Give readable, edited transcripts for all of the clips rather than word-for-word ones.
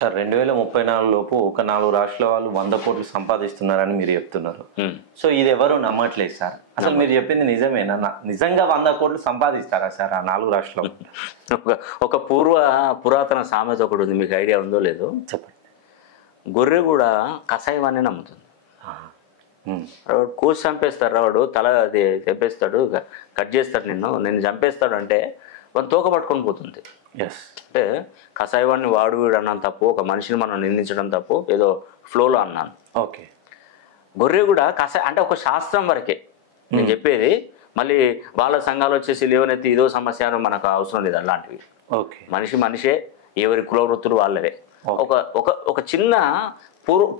Sir 2034 లోపు ఒక 4 రాష్ట్రాల వాళ్ళు 100 కోట్లు సంపాదిస్తున్నారని మీరు చెప్తున్నారు. సో ఇది ఎవరు నమ్మట్లేదు సార్. అసలు మీరు చెప్పింది నిజమేనా? నిజంగా 100 కోట్లు సంపాదిస్తారా సార్ ఆ 4 రాష్ట్రాలు? ఒక పురాతన సామెత ఒకటి ఉంది, మీకు ఐడియా ఉందో లేదో చెప్పండి. గొర్రె కూడా కషాయవాన్ని నమ్ముతుంది. వాడు కోసి చంపేస్తాడు, వాడు తల అది తెప్పేస్తాడు, కట్ చేస్తాడు, నిన్ను చంపేస్తాడు అంటే వాడు తోక పట్టుకొని పోతుంది. ఎస్, అంటే కషాయవాడిని వాడు వీడు అన్నాను తప్పు, ఒక మనిషిని మనం నిందించడం తప్పు, ఏదో ఫ్లోలో అన్నాను. ఓకే. గొర్రె కూడా అంటే ఒక శాస్త్రం వరకే నేను చెప్పేది. మళ్ళీ వాళ్ళ సంఘాలు వచ్చేసి లేవనెత్తి ఇదో సమస్య అని మనకు అవసరం లేదు అలాంటివి. ఓకే. మనిషే, ఎవరి కులవృత్తులు వాళ్ళవే. ఒక చిన్న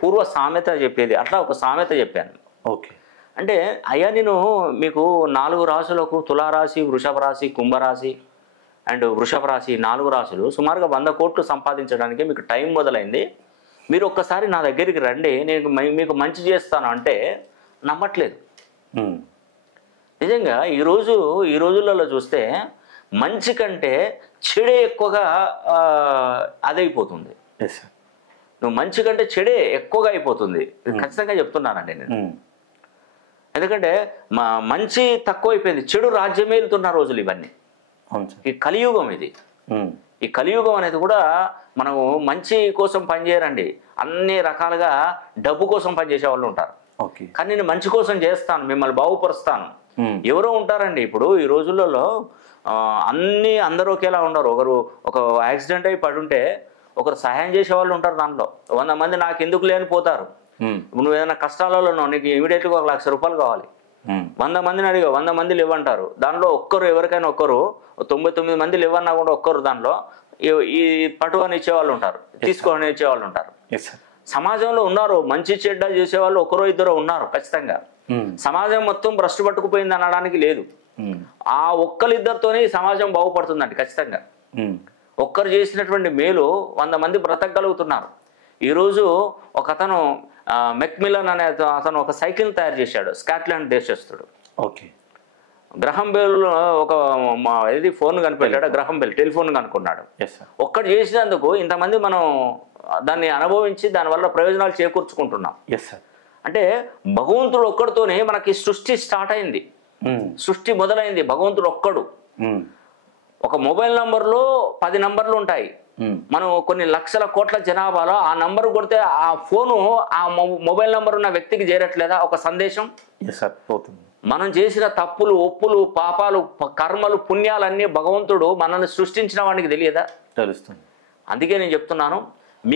పూర్వ సామెత చెప్పేది, అట్లా ఒక సామెత చెప్పాను. ఓకే. అంటే అయ్యా నేను మీకు 4 రాశులకు తులారాశి, వృషభ రాశి, కుంభరాశి అండ్ వృషభ రాశి 4 రాశులు సుమారుగా 100 కోట్లు సంపాదించడానికి మీకు టైం మొదలైంది. మీరు ఒక్కసారి నా దగ్గరికి రండి, నేను మీకు మంచి చేస్తాను అంటే నమ్మట్లేదు. నిజంగా ఈ రోజులలో చూస్తే మంచి కంటే చెడే ఎక్కువగా అదైపోతుంది. నువ్వు మంచి కంటే చెడే ఎక్కువగా అయిపోతుంది. ఖచ్చితంగా చెప్తున్నానండి నేను. ఎందుకంటే మంచి తక్కువైపోయింది, చెడు రాజ్యమేలుతున్న రోజులు ఇవన్నీ. ఈ కలియుగం ఇది. ఈ కలియుగం అనేది కూడా మనము మంచి కోసం పనిచేయరండి, అన్ని రకాలుగా డబ్బు కోసం పనిచేసే వాళ్ళు ఉంటారు. కానీ నేను మంచి కోసం చేస్తాను, మిమ్మల్ని బాగుపరుస్తాను. ఎవరో ఉంటారండి ఇప్పుడు ఈ రోజులలో, అందరూ ఒకేలా ఉండరు. ఒక యాక్సిడెంట్ అయి పడుంటే ఒకరు సహాయం చేసే వాళ్ళు ఉంటారు, దాంట్లో 100 మంది నాకు ఎందుకు లేని పోతారు. నువ్వు ఏదైనా కష్టాలలో నీకు ఇమీడియట్గా 1 లక్ష రూపాయలు కావాలి, 100 మందిని అడిగా 100 మంది లేవంటారు. దాంట్లో ఎవరికైనా 99 మంది లేవన్నా కూడా దాంట్లో ఈ పటు అని ఇచ్చేవాళ్ళు ఉంటారు, తీసుకోని ఇచ్చేవాళ్ళు ఉంటారు. సమాజంలో ఉన్నారు మంచి చెడ్డ చేసేవాళ్ళు, 1 2 ఉన్నారు ఖచ్చితంగా. సమాజం మొత్తం భ్రష్టు పట్టుకుపోయింది అనడానికి లేదు. ఆ 1 2తోనే ఈ సమాజం బాగుపడుతుందండి ఖచ్చితంగా. ఒక్కరు చేసినటువంటి మేలు 100 మంది బ్రతకగలుగుతున్నారు. ఈరోజు ఒక అతను మెక్మిలన్ అనే అతను ఒక సైకిల్ తయారు చేశాడు, స్కాట్లాండ్ దేశస్తుడు. ఓకే. గ్రహం బెల్ ఫోన్ కనిపెట్టాడు, గ్రహం బెల్ టెలిఫోన్ కనుక్కున్నాడు. ఒక్కడు చేసినందుకు ఇంతమంది మనం దాన్ని అనుభవించి దానివల్ల ప్రయోజనాలు చేకూర్చుకుంటున్నాం. అంటే భగవంతుడు ఒక్కడితోనే మనకి సృష్టి స్టార్ట్ అయింది, సృష్టి మొదలైంది. భగవంతుడు ఒక్కడు. ఒక మొబైల్ నంబర్లో 10 నంబర్లు ఉంటాయి. మనం కొన్ని లక్షల కోట్ల జనాభాలో ఆ నంబర్ కొడితే ఆ ఫోను ఆ మొబైల్ నంబర్ ఉన్న వ్యక్తికి చేరట్లేదా ఒక సందేశం? మనం చేసిన తప్పులు, ఒప్పులు, పాపాలు, కర్మలు, పుణ్యాలన్నీ భగవంతుడు మనల్ని సృష్టించిన వాడికి తెలియదా? తెలుస్తుంది. అందుకే నేను చెప్తున్నాను,